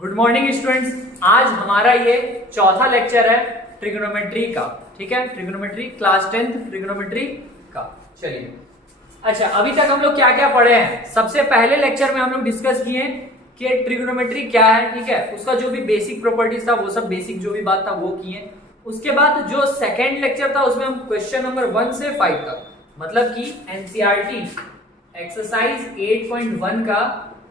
Good morning students. आज हमारा ये चौथा लेक्चर है ट्रिग्नोमेट्री का। ठीक है, ट्रिग्नोमेट्री क्लास 10 ट्रिग्नोमेट्री का। चलिए, अच्छा अभी तक हम लोग क्या क्या पढ़े हैं। सबसे पहले लेक्चर में हम लोग डिस्कस किए कि ट्रिग्नोमेट्री क्या है। ठीक है, उसका जो भी बेसिक प्रॉपर्टीज था वो सब बेसिक जो भी बात था वो किए। उसके बाद जो सेकेंड लेक्चर था उसमें हम क्वेश्चन नंबर 1 से 5 तक, मतलब कि एनसीईआरटी एक्सरसाइज 8.1 का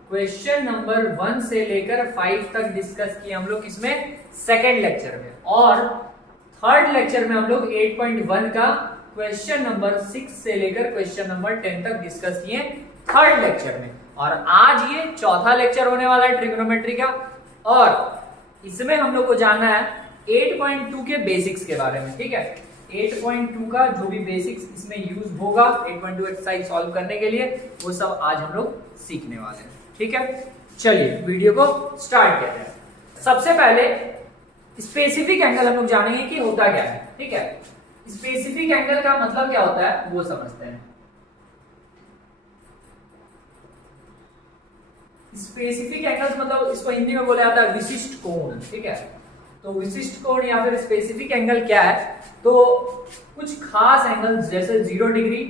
क्वेश्चन नंबर 1 से लेकर 5 तक डिस्कस किए हम लोग इसमें सेकेंड लेक्चर में। और थर्ड लेक्चर में हम लोग 8.1 का क्वेश्चन नंबर 6 से लेकर क्वेश्चन नंबर 10 तक डिस्कस किए थर्ड लेक्चर में। और आज ये चौथा लेक्चर होने वाला है ट्रिग्नोमेट्री का, और इसमें हम लोग को जानना है 8.2 के बेसिक्स के बारे में। ठीक है, 8.2 का जो भी बेसिक्स इसमें यूज होगा 8.2 एक्सरसाइज सॉल्व करने के लिए वो सब आज हम लोग सीखने वाले हैं। ठीक है, चलिए वीडियो को स्टार्ट करते हैं। सबसे पहले स्पेसिफिक एंगल हम लोग जानेंगे कि होता क्या है। ठीक है, स्पेसिफिक एंगल का मतलब क्या होता है वो समझते हैं। स्पेसिफिक एंगल्स मतलब इसको हिंदी में बोला जाता है विशिष्ट कोण। ठीक है, तो विशिष्ट कोण या फिर स्पेसिफिक एंगल क्या है, तो कुछ खास एंगल्स जैसे 0 डिग्री,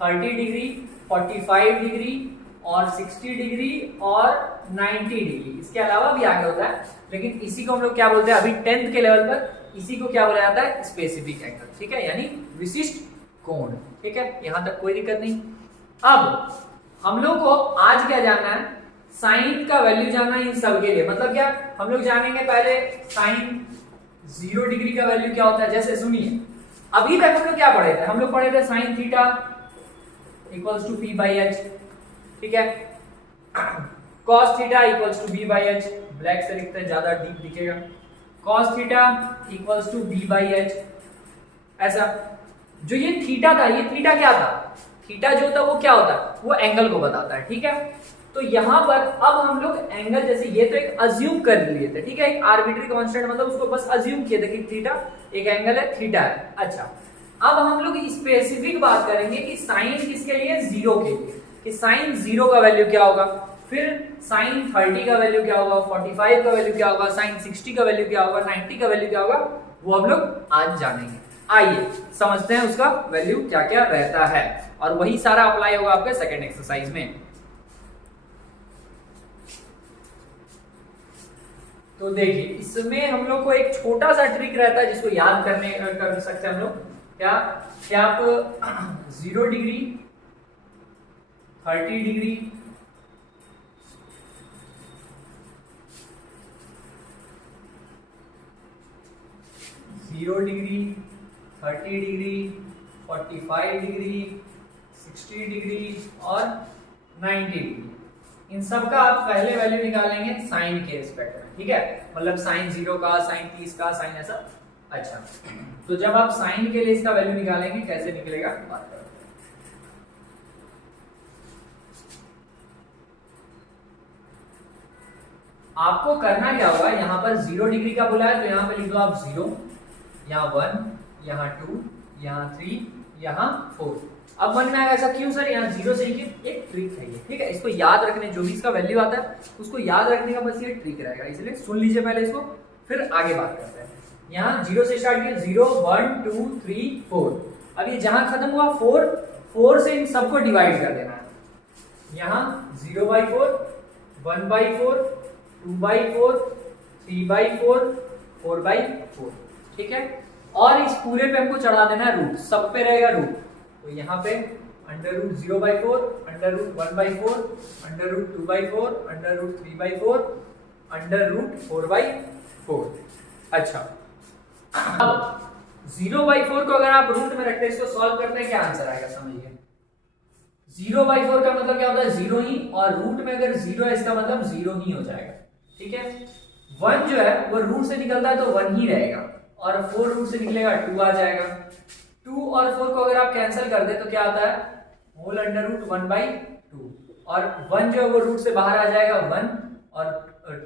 30 डिग्री, 45 डिग्री और 60 डिग्री और 90 डिग्री, इसके अलावा भी आगे होता है, लेकिन इसी को हम लोग क्या बोलते हैं अभी 10th के लेवल पर, इसी को क्या बोला जाता है स्पेसिफिक एंगल। ठीक है, यानी विशिष्ट कोण। ठीक है, यहां तक कोई दिक्कत नहीं। अब हम लोग को आज क्या जानना है, साइन का वैल्यू जानना है इन सब के लिए। मतलब क्या, हम लोग जानेंगे पहले साइन 0 डिग्री का वैल्यू क्या होता है। जैसे सुनिए, अभी तक हम लोग क्या पढ़े थे, हम लोग पढ़े थे sine theta equals to P by H. ठीक है, cos theta equals to B by H, black से लिखते हैं ज्यादा डीप दिखेगा। cos theta equals to B by H. ऐसा जो ये थीटा था, ये थीटा क्या था, थीटा जो होता है वो क्या होता है, वो एंगल को बताता है। ठीक है, तो यहां पर अब हम लोग एंगल, जैसे ये तो एक अज्यूम कर लिए थे। ठीक है, एक आर्बिट्री कांस्टेंट, मतलब उसको बस अज्यूम किए थे कि थीटा एक एंगल है, थीटा है। अच्छा, अब हम लोग स्पेसिफिक बात करेंगे कि साइन किसके लिए, 0 के लिए, कि साइन 0 का वैल्यू क्या होगा, फिर साइन 30 का वैल्यू क्या होगा, 45 का वैल्यू क्या होगा, साइन 60 का वैल्यू क्या होगा, 90 का वैल्यू क्या होगा, वो हम लोग आज जानेंगे। आइए समझते हैं उसका वैल्यू क्या क्या रहता है, और वही सारा अप्लाई होगा आपके सेकेंड एक्सरसाइज में। तो देखिए, इसमें हम लोग को एक छोटा सा ट्रिक रहता है जिसको याद कर सकते हैं हम लोग। क्या आप 0 degree, 30 degree, 0 degree, 30 degree, 45 degree, 60 degree और 90 डिग्री, इन सब का आप पहले वैल्यू निकालेंगे साइन के रिस्पेक्ट में। ठीक है, मतलब साइन 0 का, साइन 30 का, साइन ऐसा। अच्छा, तो जब आप साइन के लिए इसका वैल्यू निकालेंगे कैसे निकलेगा बात करते हैं। आपको करना क्या होगा, यहां पर 0 डिग्री का बोला है तो यहां पे लिख दो आप 0, यहाँ 1, यहाँ 2, यहाँ 3, यहाँ 4। अब मन में आएगा ऐसा क्यों सर, यहाँ 0 से लिखिए, एक ट्रिक है ये। ठीक है, इसको याद रखने, जो भी इसका वैल्यू आता है उसको याद रखने का बस ये ट्रिक रहेगा, इसलिए सुन लीजिए पहले इसको, फिर आगे बात करते हैं। यहाँ 0 से स्टार्ट किया, 0, 1, 2, 3, 4। अब ये जहां खत्म हुआ 4 से इन सबको डिवाइड कर देना है। यहाँ 0/4, 1/4, 2/4, 3/4, 4/4। ठीक है, और इस पूरे पे हमको चढ़ा देना है रूट, सब पे रहेगा रूट। तो यहाँ पे √0/4, √1/4, √2/4, √3/4, √4/4। अच्छा, अब 0/4 को अगर आप रूट में रखते हैं, इसको सॉल्व करते हैं, क्या आंसर आएगा समझिए। 0/4 का मतलब क्या होता है, 0 ही, और रूट में अगर 0 है इसका मतलब 0 ही हो जाएगा। ठीक है, 1 जो है वो रूट से निकलता है तो 1 ही रहेगा, और 4 रूट से निकलेगा 2 आ जाएगा। 2 और 4 को अगर आप कैंसिल कर दे तो क्या आता है, होल अंडर रूट 1/2, और 1 जो है वो रूट से बाहर आ जाएगा 1, और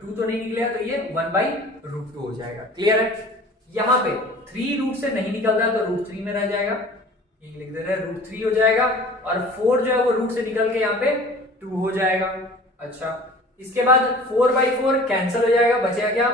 2 तो नहीं निकलेगा तो ये 1/√2 हो जाएगा। क्लियर है, यहाँ पे 3 रूट से नहीं निकलता तो √3 में रह जाएगा, ये लिख दे रहे हैं √3 हो जाएगा, और 4 जो है वो रूट से निकल के यहाँ पे 2 हो जाएगा। अच्छा, इसके बाद 4/4 कैंसिल हो जाएगा, बचेगा क्या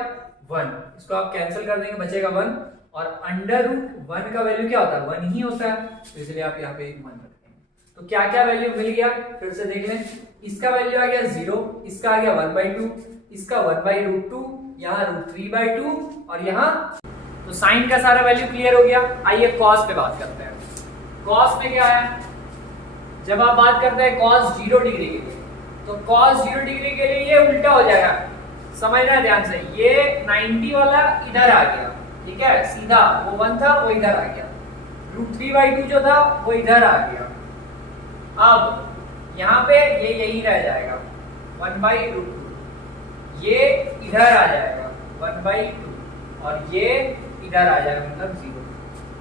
1, इसको आप कैंसिल कर देंगे बचेगा 1, और √1 का वैल्यू क्या होता है 1 ही होता है, तो इसलिए आप यहाँ पे 1 रखते हैं। तो क्या क्या वैल्यू मिल गया फिर से देख लें, इसका वैल्यू आ गया 0, इसका आ गया 1/2, इसका 1/√2, यहाँ √3/2 और यहाँ, तो साइन का सारा वैल्यू क्लियर हो गया। आइए कॉस पे बात करते हैं। कॉस में क्या है, जब आप बात करते हैं cos 0 डिग्री के लिए, तो cos 0 डिग्री के लिए ये उल्टा हो जाएगा, समझना है ध्यान से, ये 90 वाला इधर आ गया, ठीक है, सीधा वो 1 था वो इधर आ गया, √3/2 जो था वो इधर आ गया। अब यहाँ पे ये यही रह जाएगा 1/√2, ये इधर आ जाएगा 1/2 और ये इधर आ जाएगा, मतलब 0।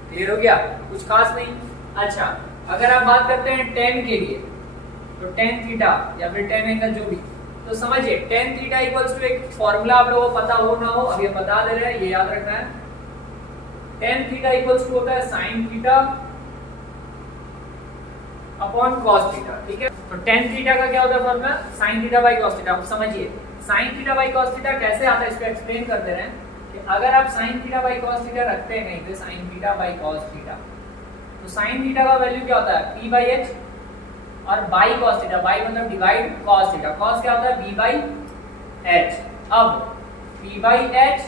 क्लियर हो गया, कुछ खास नहीं। अच्छा, अगर आप बात करते हैं tan के लिए, तो tan थीटा या फिर tan एंगल जो भी, तो समझिए tan थीटा इक्वल्स टू एक फॉर्मूला आप लोगों को पता हो ना हो, अब ये बता दे रहे हैं, ये याद रखना है। tan थीटा इक्वल्स टू होता है sin theta upon cos theta, ठीक है। तो tan थीटा का क्या होता है formula, sin theta by cos theta. आप समझिए sin theta by cos theta कैसे आता है, इसको एक्सप्लेन करते रहे कि अगर आप sin theta by cos theta रखते हैं कहीं पे, sin theta by cos theta, तो sin थीटा का वैल्यू क्या होता है p/h, और बाई cos थीटा, बाई मतलब डिवाइड cos थीटा, cos क्या होता है b/h। अब p/h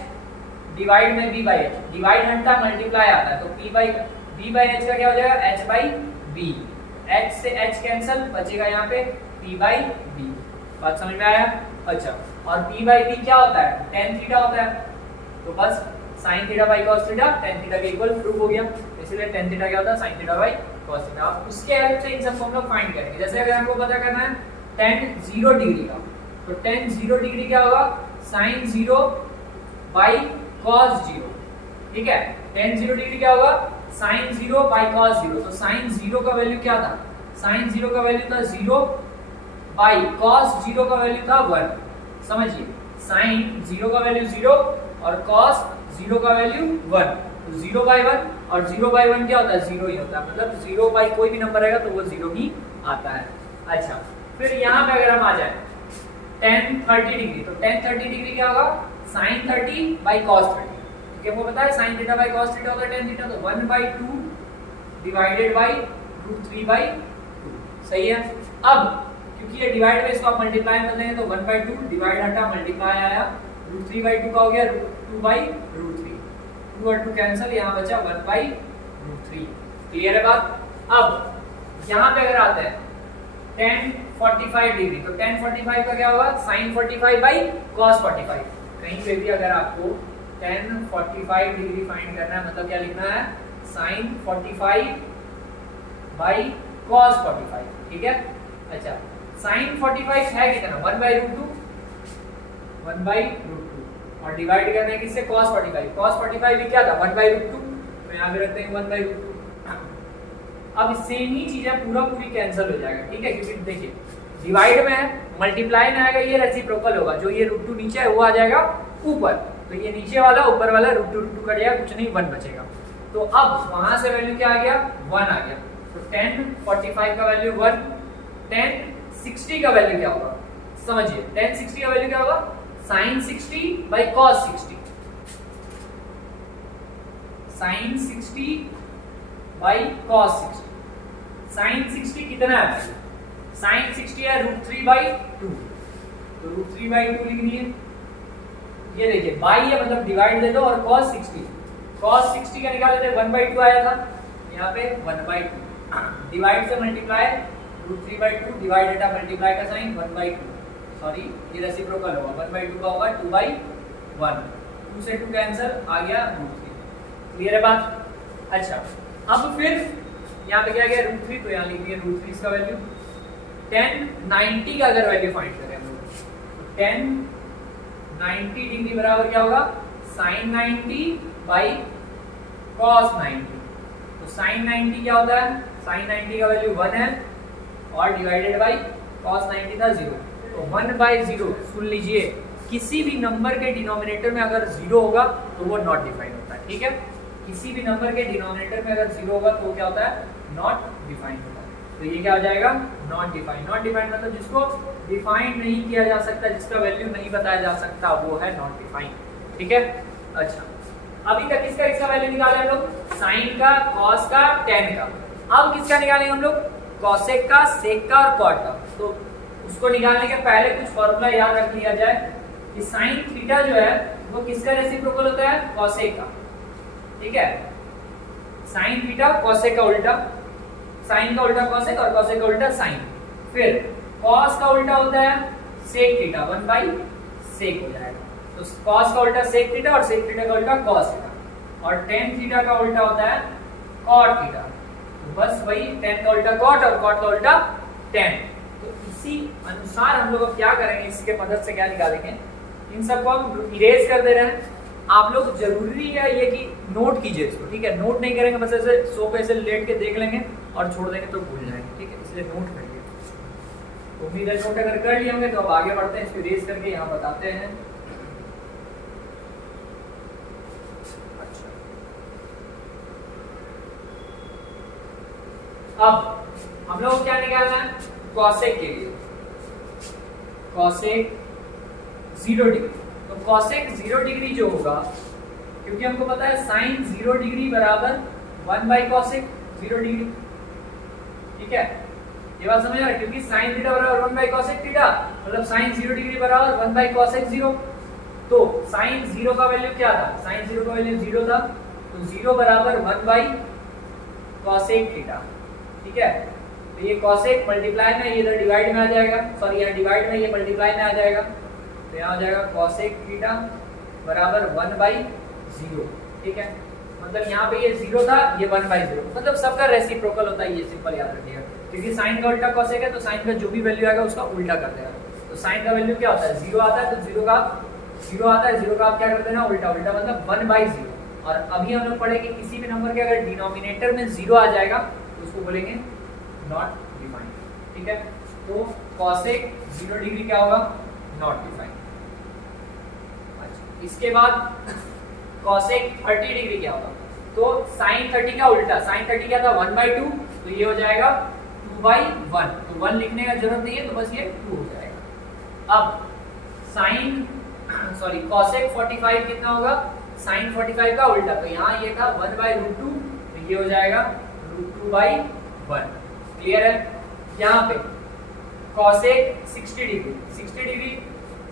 डिवाइड में b/h, डिवाइड हटता मल्टीप्लाई आता है, तो b/h का क्या हो जाएगा h/b, h से h कैंसिल, बचेगा यहाँ पे p/b। बात समझ में आया। अच्छा, और p/b क्या होता है tan थीटा होता है, तो बस sin theta by cos theta tan theta के इक्वल प्रूव हो गया, इसलिए tan थीटा क्या होता है sin theta by cos theta. आप उसके हेल्प से इन सबको हम लोग फाइंड करेंगे। जैसे अगर हमको पता करना है tan 0 डिग्री का, तो tan 0 डिग्री क्या होगा sin 0 बाई cos 0, ठीक है। tan 0 डिग्री क्या होगा sin 0 बाई cos 0, तो sin 0 का वैल्यू क्या था, sin 0 का वैल्यू था 0 बाई cos 0 का वैल्यू था 1। समझिए sin 0 का वैल्यू 0 और cos 0 का वैल्यू 1, तो 0/1 और 0/1 क्या होता है 0 ही होता है, मतलब 0 बाई कोई भी नंबर आएगा तो वो 0 ही आता है। अच्छा, फिर यहाँ पे अगर हम आ जाए tan 30 डिग्री, तो tan 30 डिग्री क्या होगा sin 30 बाई cos 30, ठीक है। वो पता है sin theta by cos theta होगा tan थीटा, तो 1/2 डिवाइडेड बाई √3/2, सही है। अब क्योंकि ये डिवाइड में इसको आप मल्टीप्लाई कर देंगे, तो 1/2 डिवाइड हटा मल्टीप्लाई आया, √3/2 का हो गया √2/√3, 2 और 2 कैंसिल, यहाँ बचा 1/√3। क्लियर है बात। अब यहाँ पे अगर आते हैं tan 45 डिग्री, तो tan 45 का क्या होगा sin 45 बाई cos 45। कहीं पे भी अगर आपको tan 45 डिग्री फाइंड करना है, मतलब क्या लिखना है sin 45 बाई cos 45, ठीक है। अच्छा, sin 45 है कितना 1/√2, 1/√2, और डिवाइड करना है किससे cos 45, cos 45 भी क्या था 1/√2, तो यहाँ पे रखते हैं 1/√2। अब सेम ही चीजें पूरी कैंसिल हो जाएगा, ठीक है, क्योंकि देखिए डिवाइड में है, मल्टीप्लाई में आएगा ये रेसिप्रोकल होगा, जो ये √2 नीचे है वो आ जाएगा ऊपर, तो ये नीचे वाला ऊपर वाला √2 कट जाएगा, कुछ नहीं 1 बचेगा। तो अब वहां से वैल्यू क्या आ गया 1 आ गया, तो tan 45 का वैल्यू 1, tan 60 का वैल्यू क्या होगा समझिए, tan 60 का वैल्यू क्या होगा sin 60 by cos 60, sin 60 by cos 60, sin 60 कितना है sin 60 है √3/2, तो √3/2 लिखनी है। ये देखिए बाई है मतलब डिवाइड दे दो, और cos 60 का निकाल लेते 1/2 आया था, यहाँ पे 1/2 डिवाइड से मल्टीप्लाई √3/2 डिवाइड हटा मल्टीप्लाई का साइन 1/2, सॉरी ये रेसिप्रोकल होगा 1/2 का होगा 2/1, 2 से 2 कैंसिल आ गया √3। क्लियर है बात। अच्छा, अब फिर यहाँ पे क्या गया √3, तो यहाँ लिख दिया √3 इसका वैल्यू। tan 90 का अगर वैल्यू फाइंड करें हम लोग, तो tan 90 डिग्री बराबर क्या होगा sin 90 बाई cos 90, तो sin 90 क्या होता है sin 90 का वैल्यू 1 है और डिवाइडेड बाई cos 90 था 0, तो 1/0 सुन लीजिए, किसी भी नंबर के डिनोमिनेटर में अगर 0 होगा तो वो नॉट डिफाइंड होता है, ठीक है। किसी भी नंबर के डिनोमिनेटर में अगर 0 होगा तो क्या होता है नॉट डिफाइंड होता है। तो ये क्या हो जाएगा, नॉट डिफाइंड। नॉट डिफाइंड मतलब जिसको डिफाइन नहीं किया जा सकता, जिसका वैल्यू नहीं बताया जा सकता, वो है नॉट डिफाइंड। ठीक है, अच्छा अभी तक किसका वैल्यू निकाले हम लोग, साइन का, कॉस का, टेन का। अब किसका निकालेंगे हम लोग, कॉसेक का, सेक का और कॉट का। तो उसको निकालने के पहले कुछ फॉर्मूला याद रख लिया जाए कि साइन थीटा जो है वो किसका रेसिप्रोकल होता है, कॉसेक का। ठीक है, साइन थीटा कॉसेक का उल्टा, साइन का उल्टा कॉसेक और कॉसेक का उल्टा साइन। फिर कॉस का उल्टा होता है सेक थीटा, 1/सेक हो जाएगा। तो कॉस का उल्टा सेक थीटा और सेक थीटा का उल्टा कॉस थीटा। और टेन थीटा का उल्टा होता है कॉट थीटा। तो बस वही, टेन का उल्टा कॉट और कॉट का उल्टा टेन। तो इसी अनुसार हम लोग क्या करेंगे, इसके मदद से क्या निकालेंगे, इन सबको हम इरेज कर दे रहे हैं। आप लोग जरूरी है ये कि नोट कीजिए इसको। ठीक है, नोट नहीं करेंगे बस ऐसे सोफे से लेट के देख लेंगे और छोड़ देंगे तो भूल जाएंगे। ठीक है, इसलिए नोट करिए। तो उम्मीद है नोट अगर कर लिए होंगे तो अब आगे बढ़ते हैं, इसको इरेज करके यहाँ बताते हैं। अब हम लोग क्या निकालना है, कॉसेक के लिए, कॉसेक 0 डिग्री। तो कॉसेक 0 डिग्री जो होगा, क्योंकि हमको पता है साइन 0 डिग्री बराबर 1/कॉसेक 0 डिग्री। ठीक है, ये बात समझ आ रहा है, क्योंकि साइन थीटा बराबर 1/कॉसेक थीटा, मतलब साइन 0 डिग्री बराबर 1/कॉसेक 0। तो साइन 0 का वैल्यू क्या था, साइन 0 का वैल्यू 0 था, तो 0 बराबर 1/कॉसेक थीटा। ठीक है, तो ये कॉसेक मल्टीप्लाई में, ये इधर डिवाइड में आ जाएगा, सॉरी यहाँ डिवाइड में, ये मल्टीप्लाई में आ जाएगा। तो यहाँ हो जाएगा कॉसेक थीटा बराबर 1/0। ठीक है, मतलब यहाँ पे ये 0 था, ये 1/0, मतलब सबका रेसिप्रोकल होता है, ये सिंपल याद रखिएगा। क्योंकि साइन का उल्टा कॉसेक है तो साइन का जो भी वैल्यू आएगा उसका उल्टा कर देगा। तो साइन का वैल्यू क्या होता है, 0 आता है, तो 0 आता है, 0 का आप क्या कर देना, उल्टा, उल्टा मतलब 1/0। और अभी हम लोग पढ़े कि किसी भी नंबर के अगर डिनोमिनेटर में 0 आ जाएगा तो उसको बोलेंगे नॉट डिफाइंड। ठीक है, तो कॉसेक 0 डिग्री क्या होगा, नॉट डिफाइंड। अच्छा, इसके बाद कॉसेक 30 डिग्री क्या होगा, तो साइन 30 का उल्टा, साइन 30 क्या था 1/2, तो ये हो जाएगा 2/1। तो 1 लिखने का जरूरत नहीं है, तो बस ये 2 हो जाएगा। अब साइन सॉरी कॉसेक 45 कितना होगा, साइन 45 का उल्टा, तो यहाँ ये था 1/√2, तो ये हो जाएगा √2/1। क्लियर है। यहाँ पे कॉसेक 60 डिग्री, 60 डिग्री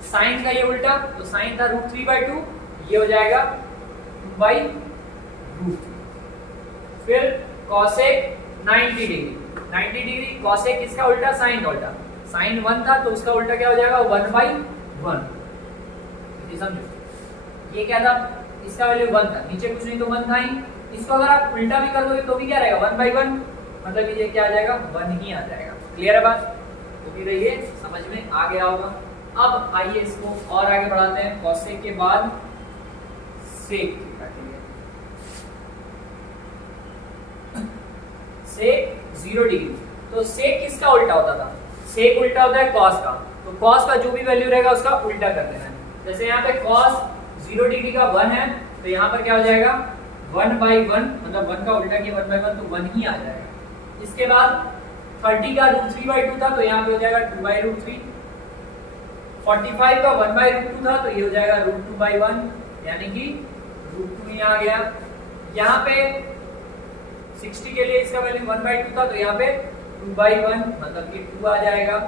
साइन का ये उल्टा, तो साइन था √3/2, ये हो जाएगा 2/√3। फिर कॉसेक 90 डिग्री, 90 डिग्री कॉसेक किसका उल्टा, साइन का उल्टा, साइन 1 था तो उसका उल्टा क्या हो जाएगा 1/1। समझो, ये क्या था, इसका वैल्यू 1 था, नीचे कुछ नहीं तो 1 था ही। इसको अगर आप उल्टा भी कर दोगे तो भी क्या रहेगा 1/1, मतलब ये क्या आ जाएगा 1 ही आ जाएगा। क्लियर है बात, तो फिर ये समझ में आ गया होगा। अब आइए इसको और आगे बढ़ाते हैं, कॉसेक के बाद सेक थीटा के लिए। सेक 0 डिग्री, तो सेक किसका उल्टा होता था, सेक उल्टा होता है कॉस का, तो कॉस का जो भी वैल्यू रहेगा उसका उल्टा कर देना है। जैसे यहाँ पे कॉस 0 डिग्री का 1 है, तो यहाँ पर क्या हो जाएगा 1/1, मतलब 1 का उल्टा किया 1/1, तो 1 ही आ जाएगा। इसके बाद 30 का √3/2 था, तो यहाँ पे हो जाएगा 2/√3। 45 का 1/√2 था, तो ये हो जाएगा √2/1, यानी कि √2 ही आ गया। यहाँ पे 60 के लिए इसका वैल्यू 1/2 था, तो यहाँ पे 2/1, मतलब कि 2 आ जाएगा।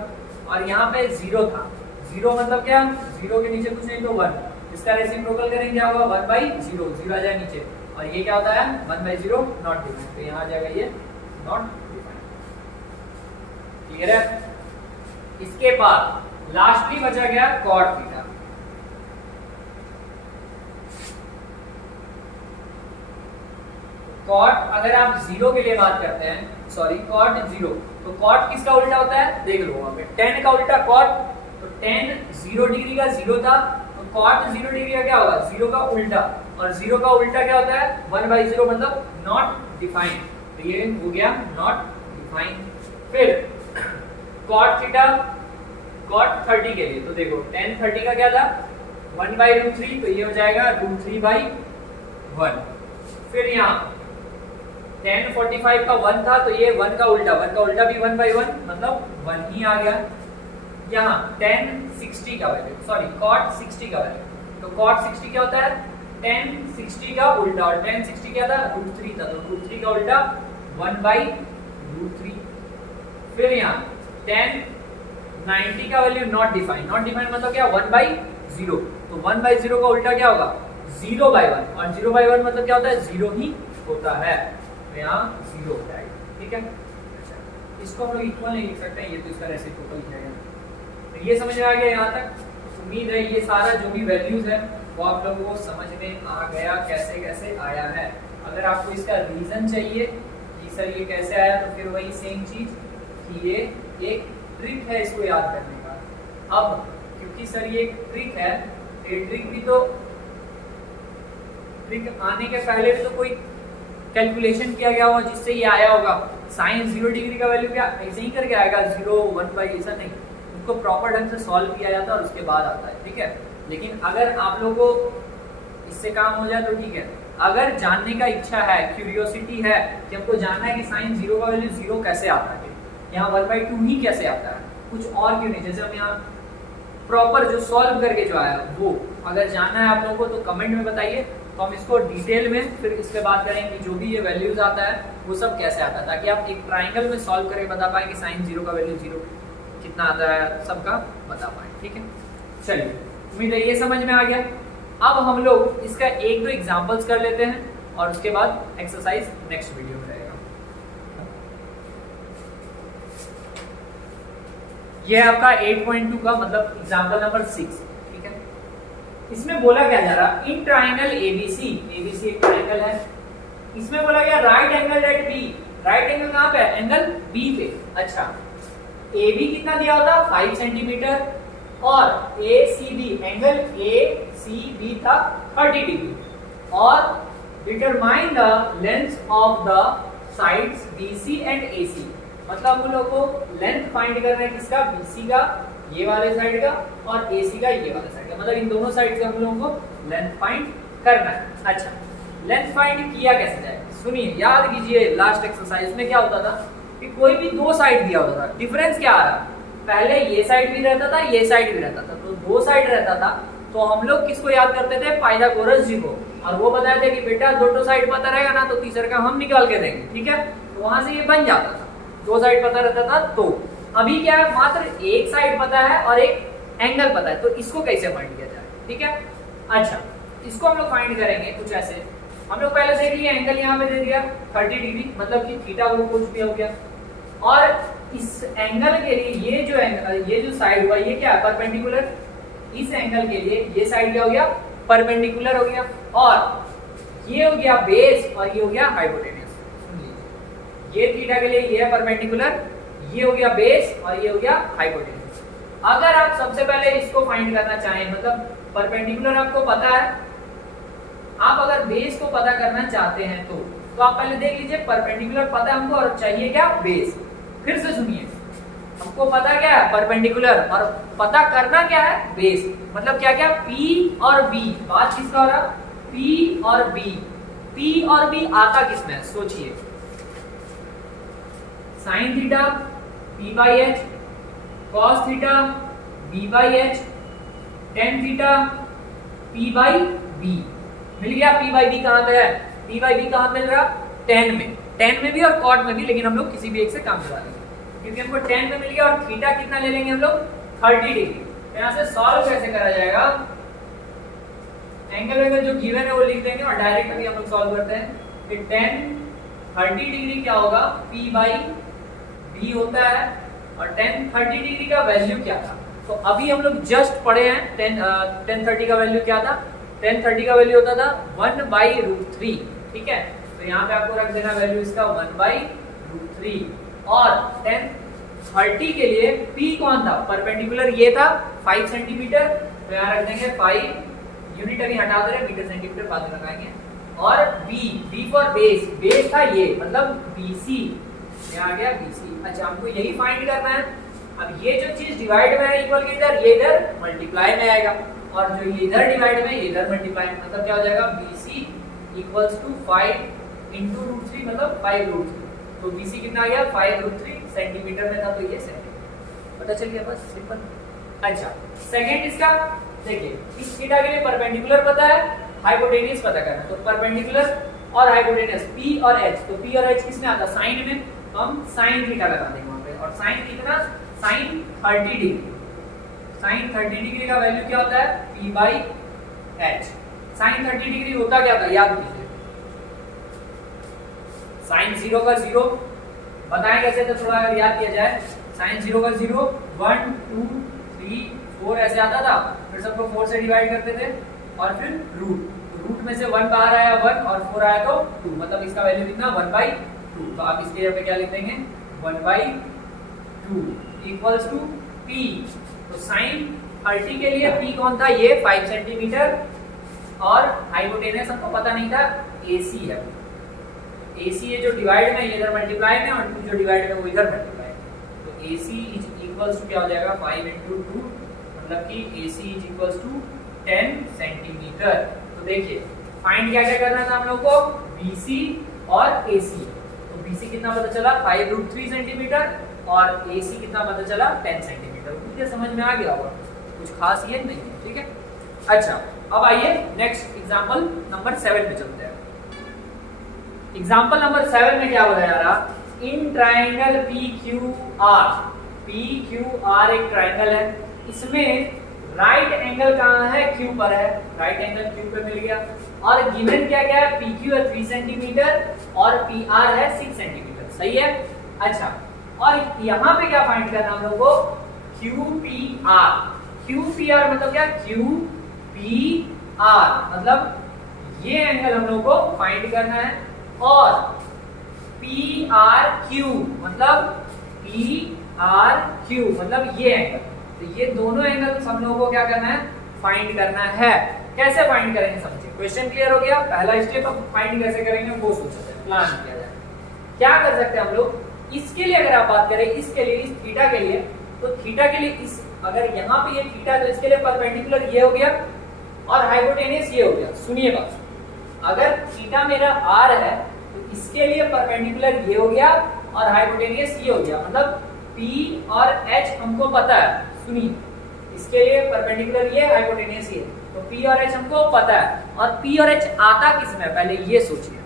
और यहाँ पे 0 था, 0 मतलब क्या, 0 के नीचे कुछ नहीं तो 1, इसका रेसिप्रोकल करेंगे क्या होगा 1/0, 0 आ जाए नीचे, और ये क्या होता है 1/0 नॉट डिफाइंड, तो यहाँ आ जाएगा ये नॉट डिफाइंड। क्लियर है। इसके बाद लास्टली बचा गया कॉट थीटा। कॉट अगर आप 0 के लिए बात करते हैं, सॉरी कॉट 0, तो कॉट किसका उल्टा होता है, देख लो वहां पे 10 का उल्टा कॉट, तो 10 0 डिग्री का 0 था, तो कॉट 0 डिग्री का क्या होगा 0 का उल्टा, और 0 का उल्टा क्या होता है 1/0, मतलब नॉट डिफाइंड, तो ये हो गया नॉट डिफाइंड। फिर कॉट थीटा कॉट 30 के लिए, तो देखो tan 30 का क्या था 1/√3, तो ये हो जाएगा √3/1। फिर यहाँ 1045 का 1 था, तो ये 1 का उल्टा भी 1/1 मतलब 1 ही आ गया। यहाँ 1060 का वैल्यू, सॉरी cot 60 का वैल्यू, तो cot 60 क्या होता है 1060 का उल्टा, और 1060 क्या था √3 था, तो √3 का उल्टा 1/√3। फिर यहाँ 1090 का वैल्यू नॉट डिफाइंड मतलब क्या 1/0, तो 1/0 का उल्टा क्या होगा 0/1, और 0/1 मतलब क्या होता है 0 ही होता है, तो यहाँ 0 हो जाएगा। ठीक है, अच्छा इसको हम लोग इक्वल नहीं लिख सकते हैं, ये तो इसका रेसिप्रोकल ही है। तो ये समझ में आ गया यहाँ तक। उम्मीद है ये सारा जो भी वैल्यूज है वो आप लोगों को समझ में आ गया कैसे कैसे आया है। अगर आपको इसका रीजन चाहिए कि सर ये कैसे आया, तो फिर वही सेम चीज कि ये एक ट्रिक है इसको याद करने का। अब क्योंकि सर ये एक ट्रिक है, ये ट्रिक भी तो ट्रिक आने के पहले भी तो कोई कैलकुलेशन किया गया होगा जिससे ये आया होगा। साइन 0 डिग्री का वैल्यू क्या ऐसे ही करके आएगा 0 1 बाई, ऐसा नहीं, उसको प्रॉपर ढंग से सॉल्व किया जाता है और उसके बाद आता है। ठीक है, लेकिन अगर आप लोगों को इससे काम हो जाए तो ठीक है। अगर जानने का इच्छा है, क्यूरियोसिटी है कि हमको जानना है कि साइन 0 का वैल्यू 0 कैसे आता है, यहाँ 1/2 ही कैसे आता है, कुछ और क्यों नहीं, जैसे हम यहाँ प्रॉपर जो सॉल्व करके जो आया वो अगर जानना है आप लोगों को तो कमेंट में बताइए, तो हम इसको डिटेल में फिर इस पे बात करेंगे कि जो भी ये वैल्यूज आता है वो सब कैसे आता है, ताकि आप एक ट्राइंगल में सॉल्व करके बता पाए कि साइन 0 का वैल्यू 0 कितना आता है, सबका बता पाए। ठीक है, चलिए उम्मीद है ये समझ में आ गया। अब हम लोग इसका एक दो एग्जांपल्स कर लेते हैं और उसके बाद एक्सरसाइज नेक्स्ट वीडियो में रहेगा। ये है आपका 8.2 का मतलब एग्जांपल नंबर 6। ठीक है, इसमें बोला क्या जा रहा, इन ट्राइंगल एबीसी, एबीसी एक ट्राइंगल है, इसमें बोला गया right angle at B, right angle कहां पे है, एंगल बी पे। अच्छा, AB कितना दिया होता 5 सेंटीमीटर और ACB एंगल ACB था 30 डिग्री, और determine the length of the sides BC and AC, मतलब हम लोग को लेंथ फाइंड करना है किसका, BC का ये वाले साइड का और AC का ये वाले साइड का, मतलब इन दोनों साइड से हम लोगों को लेंथ फाइंड करना है। अच्छा, लेंथ फाइंड किया कैसे जाए, सुनिए याद कीजिए लास्ट एक्सरसाइज में क्या होता था कि कोई भी दो साइड दिया होता था, डिफरेंस क्या आ रहा, पहले ये साइड भी रहता था ये साइड भी रहता था, तो दो साइड रहता था, तो हम लोग किसको याद करते थे, पाइथागोरस जी को, और वो बताया था कि बेटा दो साइड पता रहेगा ना तो तीसरे का हम निकाल के देंगे। ठीक है, तो वहां से ये बन जाता था, दो साइड पता रहता था। तो अभी क्या है, मात्र एक साइड पता है और एक एंगल पता है, तो इसको कैसे फाइंड किया जाए। ठीक है, अच्छा इसको हम लोग फाइंड करेंगे कुछ ऐसे, हम लोग पहले देख लिए एंगल यहाँ पे दे दिया 30 डिग्री, मतलब कि थीटा वो कुछ भी हो गया, और इस एंगल के लिए ये जो एंगल, ये जो साइड हुआ ये क्या है, परपेंडिकुलर, इस एंगल के लिए ये साइड क्या हो गया, परपेंडिकुलर हो गया, और ये हो गया बेस और ये हो गया हाइपोटेन्यूज। ये थीटा के लिए ये है परपेंडिकुलर, ये हो गया बेस और ये हो गया हाइपोटेन्यूज। अगर आप सबसे पहले इसको फाइंड करना चाहें, मतलब परपेंडिकुलर आपको पता है, आप अगर बेस को पता करना चाहते हैं तो आप पहले देख लीजिए परपेंडिकुलर पता है हमको और चाहिए क्या, बेस। फिर से सुनिए, हमको पता क्या है, परपेंडिकुलर, और पता करना क्या है, बेस। मतलब क्या क्या, P और B, बात किसका हो रहा, P और B, P और B आता किसमें, सोचिए, sine theta P/H, cos theta B/H, tan theta P/B। मिल गया, P/B कहां पे है, P/B कहां मिल रहा, टेन में भी और कॉट में भी, लेकिन हम लोग किसी भी एक से काम चला लेंगे क्योंकि हमको टेन में मिल गया, और थीटा कितना ले लेंगे हम लोग 30 डिग्री। तो यहाँ से सॉल्व कैसे करा जाएगा, एंगल वेंगल जो गिवन है वो लिख देंगे और डायरेक्ट अभी हम लोग सॉल्व करते हैं। फिर 30 डिग्री क्या होगा, P/B होता है, और 30 डिग्री का वैल्यू क्या था, तो अभी हम लोग जस्ट पढ़े हैं 1030 का वैल्यू क्या था, 1030 का वैल्यू होता था 1/√3। ठीक है, तो यहाँ पे आपको रख देना वैल्यू इसका 1/√3, और 1030 के लिए P कौन था, परपेंडिकुलर ये था 5 सेंटीमीटर, तो यहाँ रख देंगे 5, यूनिट अभी हटा दे रहे, मीटर सेंटीमीटर बाद में लगाएंगे, और B फॉर बेस, बेस था ये, मतलब BC, यहाँ आ गया BC। अच्छा, हमको यही फाइंड करना है। अब ये जो चीज डिवाइड में है इक्वल के इधर, ये इधर मल्टीप्लाई में आएगा, और जो ये इधर डिवाइड में ये इधर मल्टीप्लाई में, मतलब क्या हो जाएगा, BC = 5 इंटू रूट 3 मतलब 5√3, तो BC कितना आ गया 5√3 सेंटीमीटर में था, तो ये सेंटीमीटर। पता चल गया, बस सिंपल। अच्छा सेकंड इसका देखिए, इस थीटा के लिए परपेंडिकुलर पता है, हाइपोटेन्यूज पता करना, तो परपेंडिकुलर और हाइपोटेन्यूज P और H, तो P और H किसमें आता है साइन में, तो हम साइन थीटा लगा देंगे वहां पे, और साइन कितना, साइन 30 डिग्री, साइन 30 डिग्री का वैल्यू क्या होता है P/H। साइन 30 डिग्री होता क्या था याद कीजिए, साइन 0 का 0 बताएं कैसे, तो थोड़ा अगर याद किया जाए, साइन 0 का 0 1 2 3 4 ऐसे आता था, फिर सबको 4 से डिवाइड करते थे, और फिर रूट में से 1 बाहर आया 1 और 4 आया तो 2, मतलब इसका वैल्यू कितना 1/2, तो आप इसके यहाँ पे क्या लिख देंगे 1/2 इक्वल्स टू P, तो साइन 30 के लिए P कौन था, ये 5 सेंटीमीटर, और हाइपोटेनस हमको पता नहीं था AC है, AC ये जो डिवाइड में इधर मल्टीप्लाई में, और 2 जो डिवाइड में वो इधर मल्टीप्लाई में, तो AC इज इक्वल्स टू क्या हो जाएगा 5 × 2, मतलब कि AC is equals to 10 centimetre. तो देखिए फाइंड क्या क्या करना था हम लोग को, BC और AC, तो BC कितना पता चला 5√3 सेंटीमीटर, और AC कितना पता चला 10 सेंटीमीटर। मुझे समझ में आ गया होगा, कुछ खास ये नहीं है, ठीक है। अच्छा अब आइए नेक्स्ट एग्जांपल नंबर 7 पे चलते हैं। एग्जांपल नंबर 7 में क्या बताया रहा, इन ट्राइंगल PQR एक ट्राइंगल है, इसमें राइट एंगल कहाँ है, Q पर है, राइट एंगल Q पे मिल गया, और गिवन क्या क्या है, PQ है 3 सेंटीमीटर और PR है 6 सेंटीमीटर, सही है। अच्छा और यहाँ पे क्या फाइंड करना हम लोग को, QPR मतलब क्या, QPR मतलब ये एंगल हम लोग को फाइंड करना है, और PRQ मतलब ये एंगल, तो ये दोनों एंगल हम लोगों को क्या करना है, फाइंड करना है। कैसे फाइंड करेंगे समझिए, क्वेश्चन क्लियर हो गया, पहला स्टेप हम फाइंड कैसे करेंगे वो सोचते हैं, प्लान किया जाए। क्या कर सकते हैं हम लोग, इसके लिए अगर आप बात करें, इसके लिए इस थीटा के लिए, तो थीटा के लिए इस अगर यहाँ पे ये थीटा, तो इसके लिए परपेंडिकुलर ये हो गया और हाइपोटेन्यूज ये हो गया। सुनिए बात, अगर थीटा मेरा R है तो इसके लिए परपेंडिकुलर ये हो गया और हाइपोटेन्यूज ये हो गया, मतलब P और H हमको पता है। सुनिए, इसके लिए परपेंडिकुलर ये, हाइपोटेन्यूज ये, तो P और H हमको पता है, और P और H आता किस में, पहले ये सोचिए,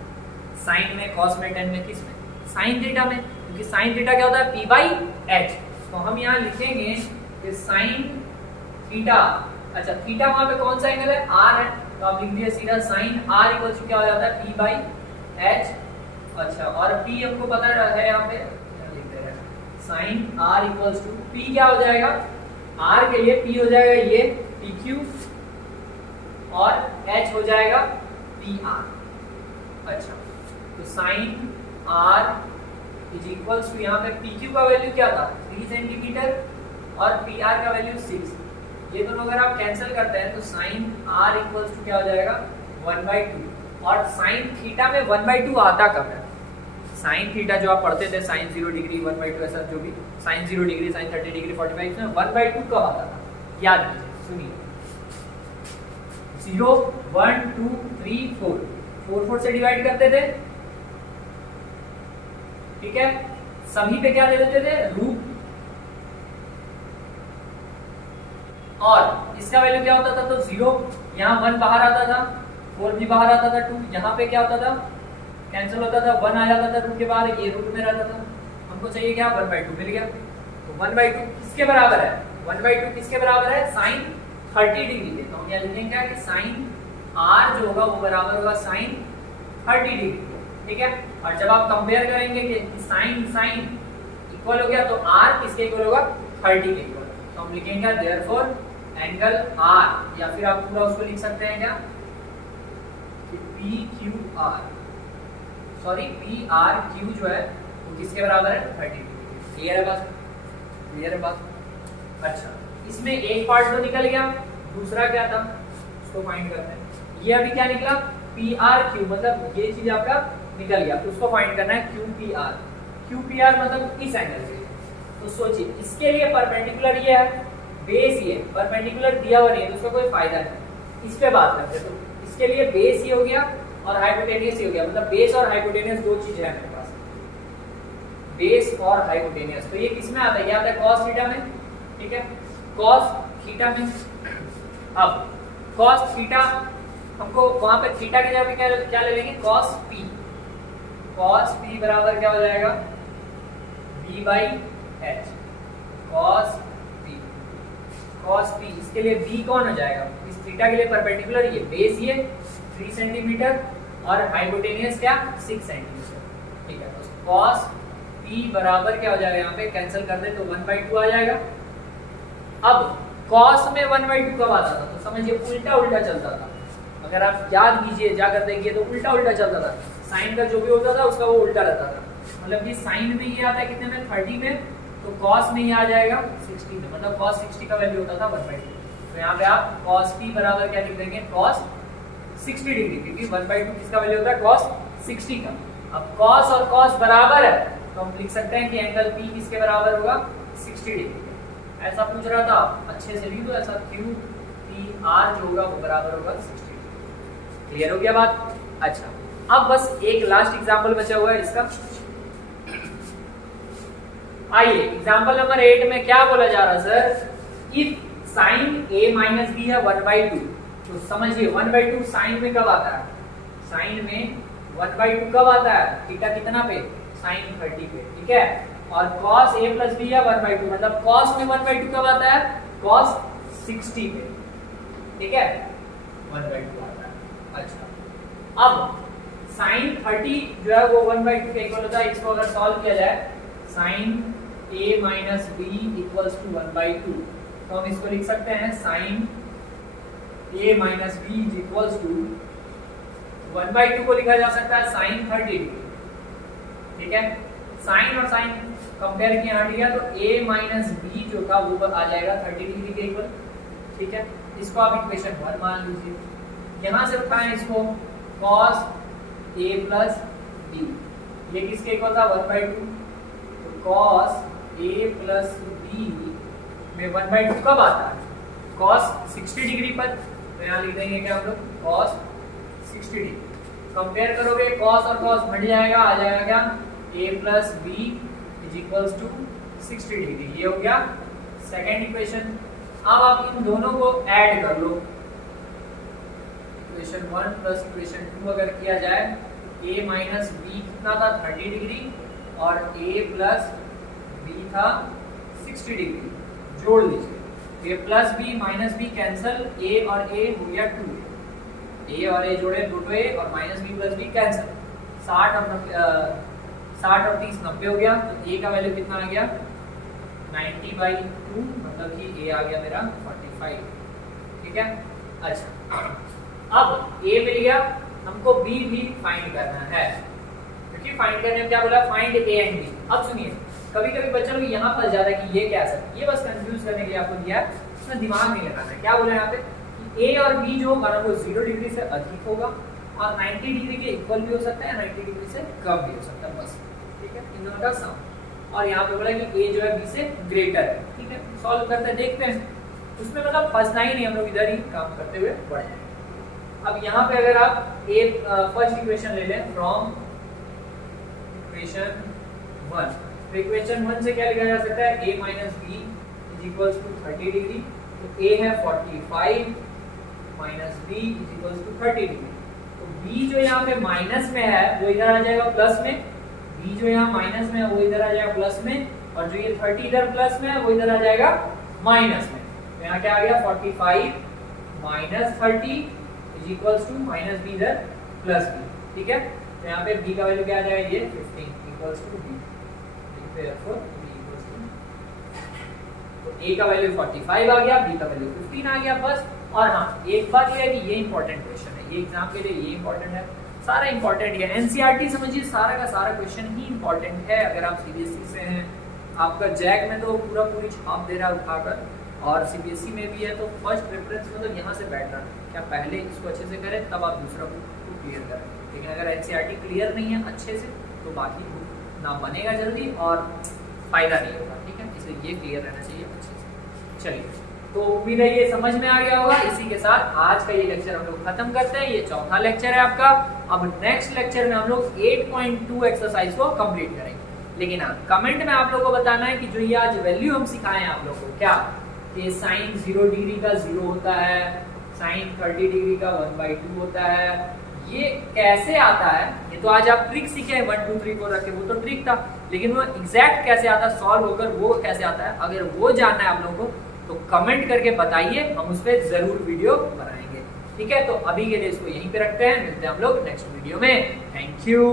साइन में, कॉस में, टेन में, किस में, साइन थीटा में, क्योंकि साइन थीटा क्या होता है P/H, तो हम यहाँ लिखेंगे कि साइन थीटा, अच्छा थीटा वहां पे कौन सा एंगल है, R है, तो आप लिख दिए सीधा साइन R इक्वल्स टू क्या हो जाता है P/H। अच्छा और P हमको पता है, यहाँ पे लिख दे रहे हैं sine R equals to P क्या हो जाएगा, R के लिए P हो जाएगा ये PQ और H हो जाएगा PR। अच्छा तो sine R is equals to, यहाँ पे PQ का वैल्यू क्या था 3 सेंटीमीटर और PR का वैल्यू 6, ये दोनों अगर आप कैंसिल करते हैं तो साइन R इक्वल्स टू क्या हो जाएगा 1/2, और साइन थीटा में 1/2 आता कब है, साइन थीटा जो आप पढ़ते थे साइन 0 डिग्री 1/2 ऐसा जो भी, साइन 0 डिग्री साइन 30 डिग्री 45 में 1/2 कब आता था, याद कीजिए। सुनिए 0 1 2 3 4 4 से डिवाइड करते थे, ठीक है, सभी पे क्या दे देते थे रूट, और इसका वैल्यू क्या होता था, तो 0, यहाँ 1 बाहर आता था, 4 भी बाहर आता था, 2 यहाँ पे क्या होता था कैंसिल होता था, 1 आ जाता था रूट के बाहर, ये रूट में रहता था, हमको चाहिए क्या 1/2 मिल गया, तो 1/2 किसके बराबर है, 1/2 किसके बराबर है, साइन 30 डिग्री के, तो हम यहाँ लिखेंगे क्या कि साइन R जो होगा वो बराबर होगा साइन 30 डिग्री, ठीक है। और जब आप कंपेयर करेंगे कि साइन साइन इक्वल हो गया, तो R किसके इक्वल होगा 30 के इक्वल, तो हम लिखेंगे देयरफॉर एंगल R, या फिर आप पूरा उसको लिख सकते हैं क्या PQR, सॉरी PRQ जो है वो किसके बराबर है 30 डिग्री। क्लियर है बात, क्लियर है बात। अच्छा इसमें एक पार्ट तो निकल गया, दूसरा क्या था उसको फाइंड करते हैं। ये अभी क्या निकला PRQ, मतलब ये चीज आपका निकल गया, उसको फाइंड करना है QPR। QPR मतलब इस एंगल के लिए, तो सोचिए इसके लिए परपेंडिकुलर ये है, बेस ये परपेंडिकुलर दिया हुआ नहीं है तो उसका कोई फायदा नहीं, इस पे बात करते हैं। तो इसके लिए बेस ये हो गया और हाइपोटेनियस ये हो गया, मतलब बेस और हाइपोटेनियस दो चीजें हैं मेरे पास, बेस और हाइपोटेनियस। तो ये किस में आता है? ये आता है cos थीटा में, ठीक है, cos थीटा में। अब cos थीटा हमको वहां पे थीटा के जगह पे क्या ले लेंगे? cos p। cos p बराबर क्या हो जाएगा? b by h। cos p, cos p, इसके लिए b कौन हो जाएगा? इस थीटा के लिए परपेंडिकुलर ये बेस ये 3 सेंटीमीटर और हाइपोटेनियस क्या? 6 सेंटीमीटर, ठीक है। तो cos p बराबर क्या हो जाएगा? यहाँ पे कैंसिल कर दे तो 1/2 आ जाएगा। अब cos में 1/2 कब आता था? तो समझिए उल्टा उल्टा चलता था। अगर आप याद कीजिए, जाकर देखिए तो उल्टा उल्टा चलता था। साइन का जो भी होता था उसका वो उल्टा रहता था। मतलब कि साइन में ये आता है कितने में? 30 में, तो cos में ये आ जाएगा 60 में, मतलब cos 60 का वैल्यू होता था 1/2। तो यहाँ पे आप cos p बराबर क्या लिख देंगे? cos 60 डिग्री, क्योंकि 1/2 किसका वैल्यू होता है? cos 60 का। अब cos और cos बराबर है तो हम लिख सकते हैं कि एंगल p किसके बराबर होगा? 60 डिग्री। ऐसा पूछ रहा था, अच्छे से लिख दो ऐसा, q p r जो होगा वो बराबर होगा 60 डिग्री। क्लियर हो गया बात? अच्छा, अब बस एक लास्ट एग्जांपल बचा हुआ है इसका। आइए एग्जांपल नंबर 8 में क्या बोला जा रहा है sir? If sin a minus b है 1/2, तो समझिए 1/2 साइन में कब आता है? साइन में 1/2 कब आता है? थीटा कितना पे? sin 30 पे, ठीक है। और cos a प्लस b है 1/2, मतलब cos में 1/2 कब आता है? cos 60 पे, ठीक है, 1/2 आता है। अच्छा, अब sin 30 जो है वो 1/2 के इक्वल होता है। इसको अगर सॉल्व किया जाए, sin a minus b equals to 1/2, तो हम इसको लिख सकते हैं sin a minus b is equals to 1/2 को लिखा जा सकता है sin 30 डिग्री, ठीक है। साइन और साइन कंपेयर किया हट गया, तो a माइनस b जो था वो आ जाएगा 30 डिग्री के इक्वल, ठीक है। इसको आप इक्वेशन 1 मान लीजिए। यहां से उठाएं इसको, cos a प्लस b, ये किसके इक्वल था? 1/2। तो cos a प्लस b में 1/2 कब आता है? cos 60 डिग्री पर, तो यहाँ लिख देंगे क्या हम लोग? cos 60 degree. कंपेयर करोगे cos और cos हट जाएगा, आ जाएगा क्या? a plus b is equals to 60 degree. ये हो गया सेकेंड इक्वेशन। अब आप इन दोनों को ऐड कर लो, इक्वेशन 1 प्लस इक्वेशन 2 अगर किया जाए, a माइनस b कितना था? 30 डिग्री, और a प्लस b था 60 डिग्री। जोड़ लीजिए, a plus b minus b cancel, a और a हो गया 2a, a और a जोड़े 2a, और minus b plus b cancel, 60 और 30 90 हो गया। तो a का वैल्यू कितना आ गया? 90/2, मतलब कि a आ गया मेरा 45, ठीक है। अच्छा, अब a मिल गया, हमको b भी फाइंड करना है, क्योंकि फाइंड करने में क्या बोला? Find a and b। अब सुनिए, कभी कभी बच्चों लोग यहाँ फंस जाता है कि ये क्या है, ये बस कंफ्यूज करने के लिए आपको दिया है, इसमें दिमाग नहीं लगाना है। क्या बोला यहाँ पे कि a और b जो होगा ना वो 0 डिग्री से अधिक होगा, और 90 डिग्री के इक्वल भी हो सकता है, 90 डिग्री से कम भी हो सकता है, बस, ठीक है, इन दोनों का सम। और यहाँ पे बोला कि a जो है b से ग्रेटर है, ठीक है। सॉल्व करते हैं, देखते हैं, उसमें मतलब फंसना ही नहीं, हम लोग इधर ही काम करते हुए बढ़ जाएंगे। अब यहाँ पे अगर आप फर्स्ट इक्वेशन ले लें फ्रॉम इक्वेशन 1, तो इक्वेशन 1 से क्या लिखा जा सकता है? a minus b is equals to 30 degree. तो a है 45 minus b is equals to 30 degree. तो b जो यहाँ पे माइनस में है वो इधर आ जाएगा प्लस में, b जो यहाँ माइनस में है वो इधर आ जाएगा प्लस में, और जो ये 30 इधर प्लस में है वो इधर आ जाएगा माइनस में। तो यहाँ क्या आ गया? 45 minus 30 is equals to minus b इधर प्लस b, ठीक है। तो यहाँ पे b का वैल्यू क्या आ जाएगा? ये 15 equals to b। Therefore, b equals to, तो a का वैल्यू 45 आ गया, b का वैल्यू 15 आ गया, बस। और हाँ, एक बात ये है कि ये इंपॉर्टेंट क्वेश्चन है, ये एग्जाम के लिए ये इंपॉर्टेंट है, सारा इंपॉर्टेंट है। एनसीईआरटी समझिए सारा का सारा क्वेश्चन ही इंपॉर्टेंट है। अगर आप सीबीएसई से हैं, आपका जैक में तो पूरा पूरी छाप दे रहा है उठाकर, और सीबीएसई में भी है, तो फर्स्ट प्रेफरेंस मतलब यहाँ से बैठ रहा है क्या पहले इसको अच्छे से करें तब आप दूसरा बुक को क्लियर करें। लेकिन अगर एनसीईआरटी क्लियर नहीं है अच्छे से, तो बाकी बुक ना बनेगा जल्दी और फायदा नहीं होगा, ठीक है। इसलिए ये क्लियर रहना चाहिए अच्छे से। चलिए, तो उम्मीद है ये समझ में आ गया होगा। इसी के साथ आज का ये लेक्चर हम लोग खत्म करते हैं। ये चौथा लेक्चर है आपका। अब नेक्स्ट लेक्चर में हम लोग 8.2 एक्सरसाइज को कंप्लीट करेंगे। लेकिन हाँ, कमेंट में आप लोगों को बताना है कि जो ये आज वैल्यू हम सिखाए हैं आप लोगों को, क्या कि साइन 0 डिग्री का 0 होता है, साइन 30 डिग्री का 1/2 होता है, ये कैसे आता है। ये तो आज आप ट्रिक सीखे 1 2 3 4 रखे, वो तो ट्रिक था, लेकिन वो एग्जैक्ट कैसे आता है, सॉल्व होकर वो कैसे आता है, अगर वो जानना है आप लोगों को तो कमेंट करके बताइए, हम उस पर जरूर वीडियो बनाएंगे। ठीक है, तो अभी के लिए इसको यहीं पे रखते हैं, मिलते हैं हम लोग नेक्स्ट वीडियो में। Thank you.